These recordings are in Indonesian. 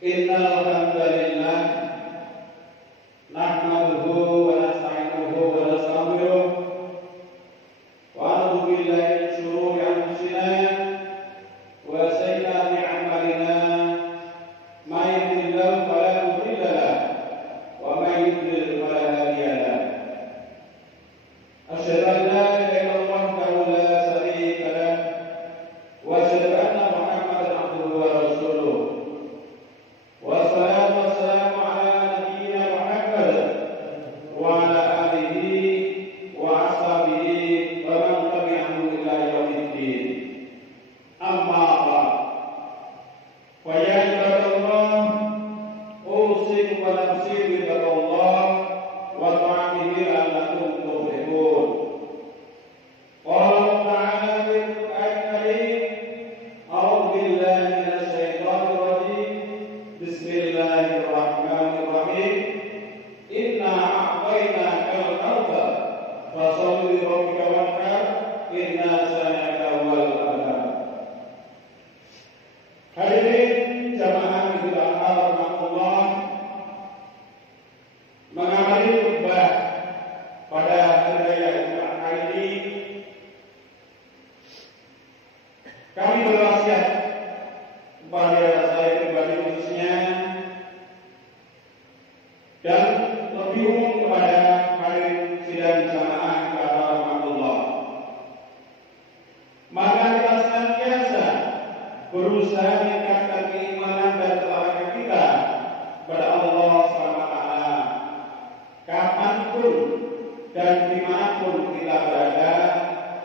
Innal hamdalillah nahmaduhu wa nasta'inuhu wa nastaghfiruh wa na'udzu billahi min shururi anfusina wa sayyiati a'malina may yahdihillahu fala mudilla lahu wa may yudlil fala hadiya lahu. Asyhadu an la ilaha illallah wahdahu la syarika lahu wa asyhadu anna Muhammadan abduhu wa rasuluh. Wassalatu wassalamu ala nabiyyina Muhammad wa ala alihi wa ashabihi wa man tabi'ahum ila yaumiddin. Amma ba'd. Fa ya ibadallah, usikum wa nafsi bi taqwallah wa ta'atihi la'allakum tuflihun. Qala ta'ala fil Qur'anil Karim, a'udzu billahi minasy syaithanir rajim. Bismillahirrahmanirrahim. Inna a'tainakal kautsar fasholli li rabbika wanhar inna shani'aka huwal abtar. Hadirin jamaah yang rahmatullah, mengamali khutbah pada hari raya Idul Adha ini, kami berwasiat kepada saya pribadi khususnya dan lebih umum kepada hadirin sidang jamaah rahmatullah. Maka kita senantiasa berusaha meningkatkan keimanan dan ketakwaan kita kepada Allah SWT kapanpun dan dimanapun kita berada,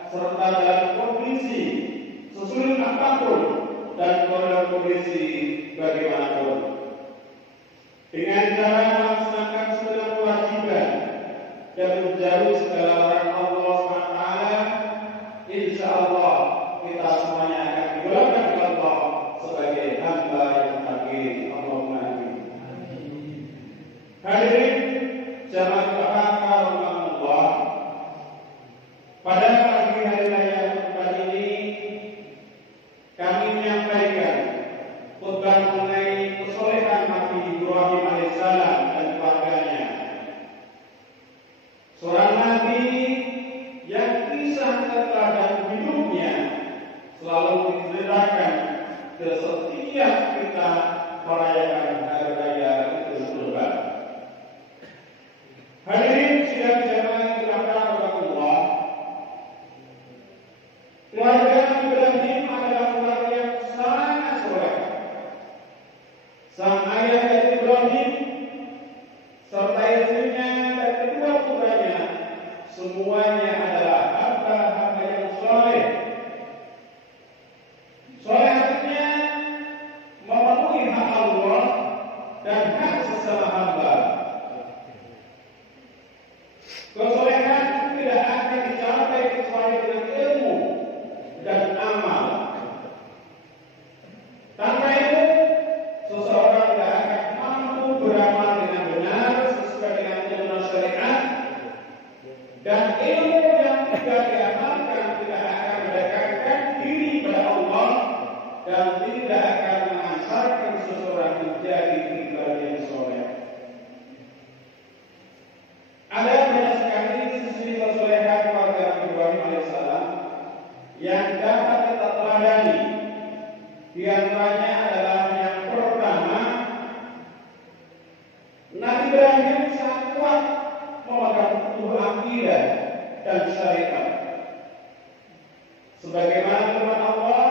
serta dalam kondisi sesulit apapun dan dalam kondisi bagaimanapun, dengan cara melaksanakan segala kewajiban dan menjauhi segala larangan Allah SWT. Insya Allah kita semuanya akan digolongkan oleh Allah sebagai hamba yang muttaqin. Allahumma amin. Hadirin jamaah rahmatullah, pada pagi hari raya Kurban ini kami menyampaikan khutbah mengenai kesolehan Nabi Ibrahim alaihissalam dan keluarganya. Seorang nabi yang kisah tentang hidupnya selalu diceritakan ke setiap kita merayakan hari raya Idul Kurban. Hadirin sidang jamaah rahmatullah, keluarga Ibrahim adalah keluarga yang sangat soleh. Sang ayah dari Ibrahim serta istrinya dan kedua putranya semuanya adalah hamba-hamba yang soleh. Soleh artinya memenuhi hak Allah dan hak sesama hamba. Kesolehan tidak akan dicapai kecuali dengan ilmu dan amal. Tanpa itu, seseorang tidak akan mampu beramal dengan benar sesuai dengan tuntunan syariat, dan ilmu yang tidak diamalkan tidak akan mendekatkan diri kepada Allah dan tidak akan mengantarkan seseorang menjadi pribadi yang soleh. Ada banyak sekali sisi kesolehan keluarga Ibrahim alaihissalam yang dapat kita teladani. Di antaranya adalah yang pertama, Nabi Ibrahim sangat kuat memegang teguh akidah dan syariat. Sebagaimana firman Allah,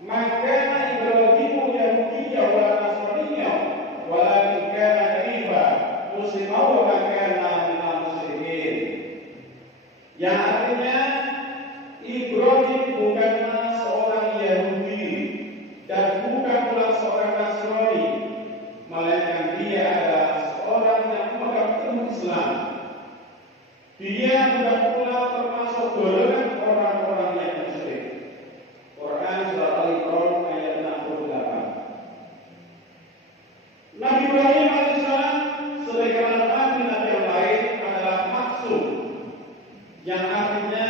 maka Ibrahim Yahudiyya wa Nasraniyya walakin kana hanifan musliman wa ma kana minal musyrikin. Yang artinya Ibrahim bukanlah seorang Yahudi dan bukan pula seorang Nasrani, melainkan dia adalah seorang yang memegang teguh Islam. Dia bukan pula termasuk golongan orang-orang yang musyrik. Quran surah Al-Imran ayat 68. Nabi Ibrahim alaihissalam sebagaimana nabi-nabi yang lain adalah maksum, yang artinya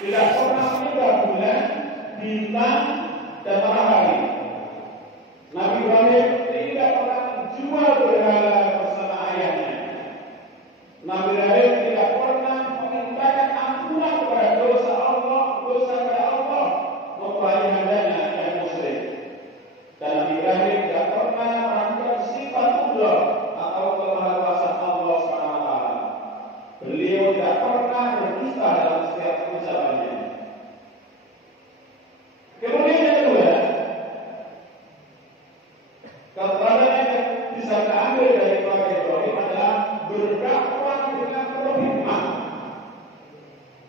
tidak pernah menyembah bulan, bintang, dan matahari. Nabi Ibrahim tidak pernah menjual berhala bersama ayahnya. Nabi Ibrahim tidak pernah memintakan ampunan kepada dosa kepada Allah, mempelai handanya yang musyrik. Dan Nabi Ibrahim tidak pernah meragukan sifat Allah atau kemahakuasaan Allah SWT. Beliau tidak pernah berdusta dalam setiap ucapannya. Kemudian yang kedua, keterangan yang bisa diambil dari keluarga Ibrahim adalah berdakwah dengan penuh hikmah.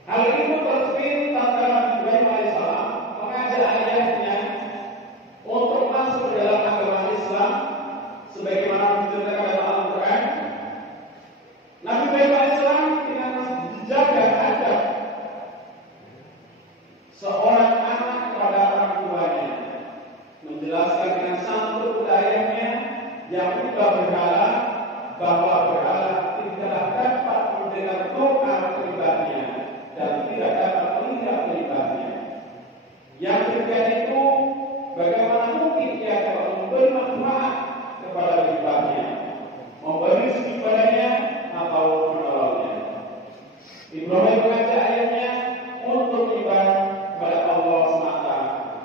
Hal itu tercermin tatkala Ibrahim alaihissalam mengajak ayahnya untuk masuk ke dalam agama Islam, sebagaimana diceritakan dalam Al-Quran. Nabi Ibrahim alaihissalam dengan menjaga adab seorang anak kepada orang tuanya, menjelaskan dengan santun kepada ayahnya yang juga berhala bahwa berhala tidak dapat mendengar doa peribahnya dan tidak dapat melihat peribahnya. Yang demikian itu, bagaimana mungkin ia dapat memberi manfaat kepada peribahnya, memberi segi padanya atau menolongnya. Ibrahim mengajak ayahnya untuk beribadah kepada Allah semata,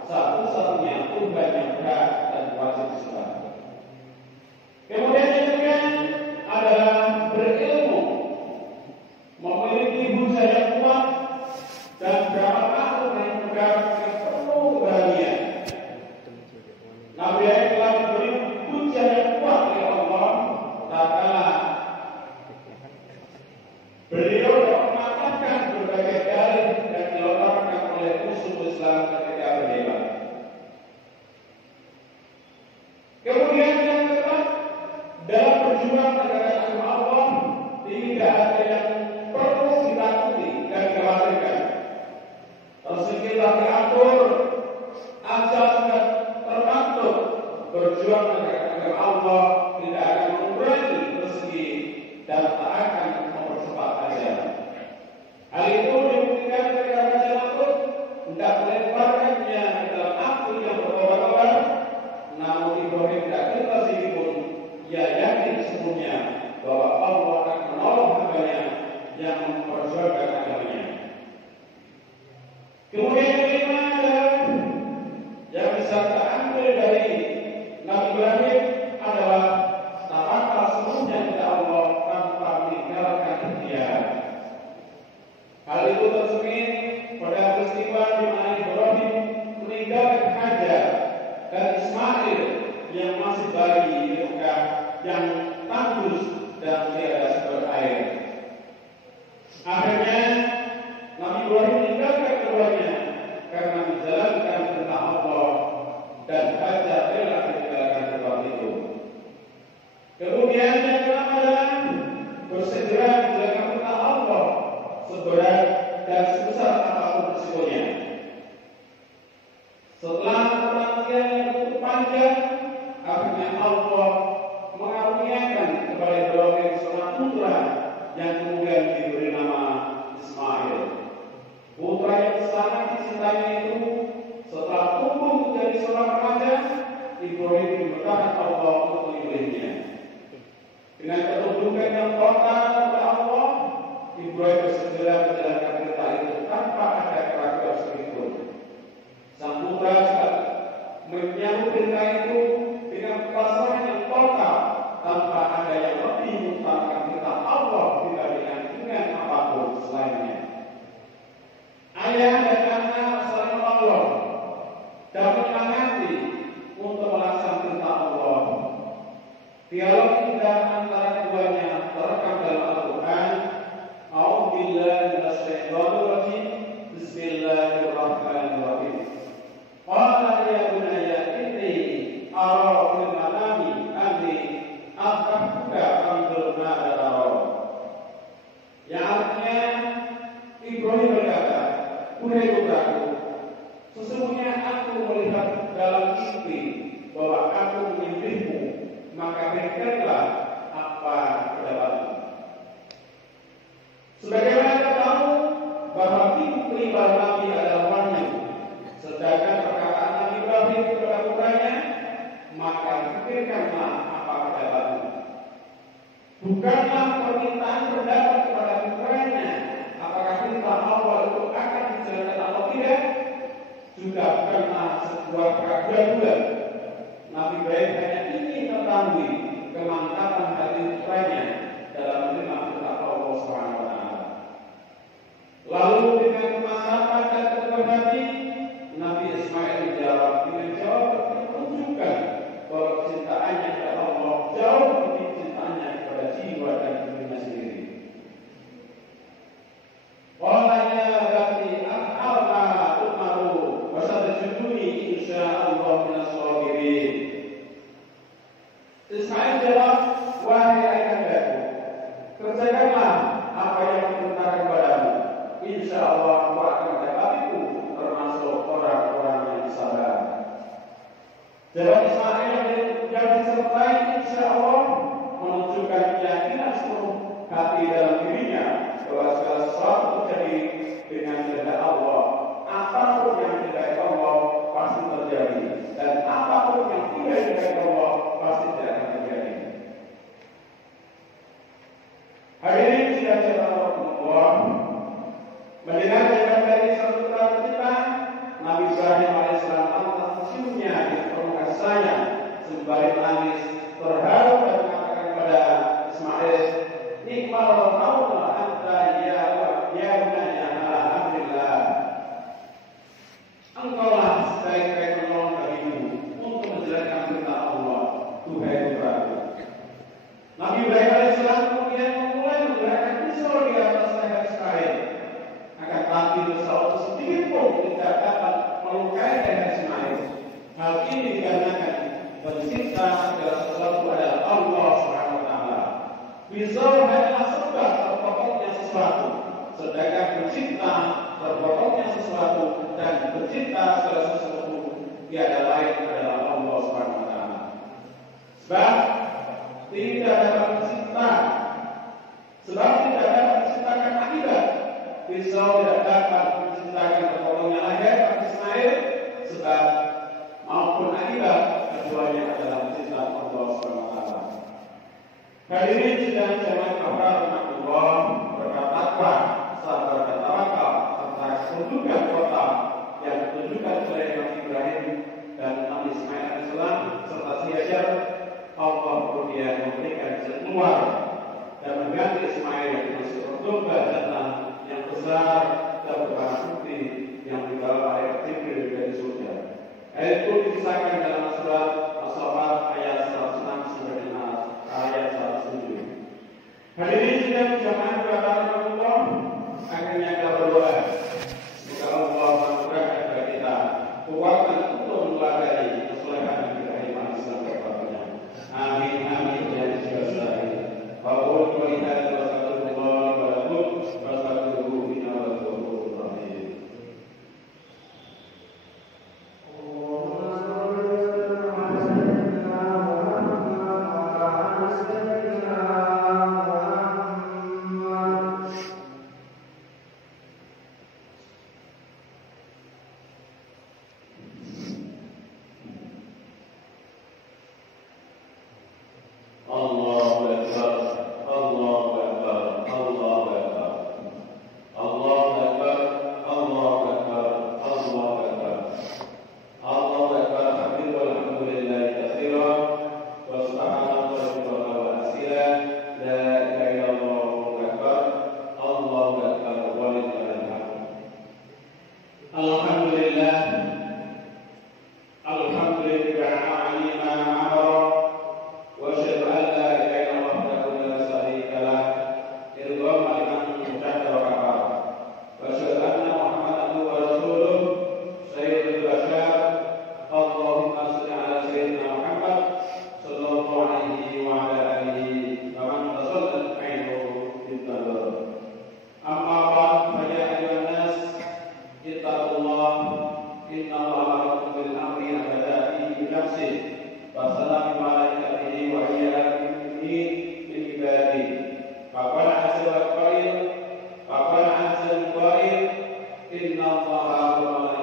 satu-satunya Tuhan yang berat dan wajib disembah. Kemudian yang ketiga adalah berilmu, memiliki hujah yang kuat dan beramal ma'ruf nahi munkar dengan penuh keberanian. Nabi Ibrahim telah diberi hujah yang kuat oleh Allah tatkala beliau mematahkan berbagai dalil dan dilontarkan oleh musuh Islam ketika berdebat. Kemudian yang keempat, dalam berjuang menegakkan agama Allah tidak ada yang perlu ditakuti dan dikhawatirkan. Rezekilah diatur, ajal sudah termaktub. Berjuang menegakkan agama Allah tidak akan mengurangi rezeki dan tak akan mempercepat ajal. Hal itu dibuktikan ketika Raja Namrud hendak melemparkannya ke dalam api yang berkobar-kobar, namun Ibrahim tidak gentar sedikitpun. Ia yakin sepenuhnya bahwa Allah akan menolong hambanya yang memperjuangkan agamanya. Kemudian yang kelima adalah yang bisa kita ambil dari Nabi Ibrahim adalah tawakal sepenuhnya kepada Allah tanpa meninggalkan ikhtiar. Hal itu tercermin pada peristiwa di mana Ibrahim meninggalkan Hajar dan Ismail yang masih bayi di Mekah yang tandus dan tiada sumber air. Akhirnya Nabi Ibrahim meninggalkan keduanya karena menjalankan perintah Allah dan Hajar rela meninggalkan tempat itu. Kemudian yang kelima adalah bersegera menjalankan perintah Allah seberat dan sebesar apapun risikonya. Setelah penantian yang cukup panjang, akhirnya Allah mengaruniakan kepada Ibrahim seorang putra yang kemudian diberi nama Ismail. Putra yang sangat dicintainya itu setelah tumbuh menjadi seorang remaja, Ibrahim diberkati Allah untuk menyembelihnya. Dengan ketundukan yang total kepada Allah, Ibrahim bersegera menjalankan perintah itu tanpa ada keraguan sedikitpun. Sang putra juga menyambut perintah itu dengan pasrah yang total tanpa ada yang lebih mengutamakan perintah Allah dibandingkan dengan apapun selainnya. Ayah dan anak saling menolong dan menyemangati untuk melaksanakan perintah Allah. Dialog indah antara keduanya terekam dalam Al-Quran. A'udzubillahi minasyaitonir rajim. Bismillahirrahmanirrahim. Qala ya bunayya inni ara fil manami anni akhaftuka fanzur ma'adha tara. Yang artinya Ibrahim berkata, "Wahai putraku, sesungguhnya aku melihat dalam mimpi bahwa aku menyembelihmu, maka berikanlah apa pendapatmu." Sebagaimana kita tahu bahwa mimpi pada sebuah keraguan. Nabi Ibrahim hanya ingin mengetahui kemantapan hati putranya dalam menerima perintah Allah SWT. Lalu dengan kemantapan dan keteguhan hati, Nabi Ismail menjawab dengan jawaban yang menunjukkan bahwa kecintaannya kepada Allah jauh lebih kecintaannya kepada jiwa dan dirinya sendiri. Walanya berarti al-alma tu'maru wasadjuduni insyaallah minas sabirin. Ismail jawab, wahai ayahandaku, kerjakanlah apa yang diperintahkan padamu. Insyaallah aku akan mendapatiku termasuk orang-orang yang sabar. Jawab Ismail yang disertai insyaallah menunjukkan keyakinan seluruh hati dalam dirinya bahwa segala sesuatu terjadi dengan kehendak Allah. Apapun yang dikehendaki Allah pasti terjadi, dan apapun yang tidak dikehendaki Allah pasti tidak akan terjadi. Hadirin sidang Allah, mendengar jawaban dari sang putra tercinta, Nabi Ibrahim alaihissalam lantas tersenyumnya di permukaan saya sembari menangis terharu dan mengatakan kepada Ismail, nikmal qaula anta ya bunayya ala amrillah. Engkaulah sebaik-baik penolong bagimu untuk menjalankan perintah Allah, Tuhan putraku. Nabi Ibrahim alaihissalam kemudian memulai menggerakkan pisau di atas leher Ismail. Akan tetapi pisau itu sedikit pun tidak dapat melukai leher Ismail. Hal ini dikarenakan pencipta segala sesuatu adalah Allah SWT. Pisau hanyalah sebab terpotongnya sesuatu, sedangkan pencipta terpotongnya sesuatu dan pencipta segala sesuatu tiada lain adalah Allah SWT. Sebab tidak dapat menciptakan akibat. Pisau tidak dapat menciptakan terpotongnya leher Ismail, sebab maupun akibat keduanya adalah penciptaan Allah SWT. Hadirin sidang jamaah rahmatullah, berkat takwa, sabar dan tawakal serta kedudukan kota yang ditunjukkan oleh Nabi Ibrahim dan Nabi Ismail alaihissalam serta Hajar, Allah kemudian memberikan jalan keluar dan mengganti Ismail dengan surga jannah yang besar dan berwarna putih yang dibawa oleh Jibril dari surga. Ayat itu dikisahkan dalam surat As-Saffat ayat 106 sampai dengan ayat 107. Hadirin sidang jamaah rahmatullah, akhirnya kita berdoa semoga Allah menganugerahkan kepada kita kekuatan untuk mempelajari kesolehan Ibrahim alaihissalam kepadanya. Amin amin ya rabbal alamin. Wa qul Inna Allah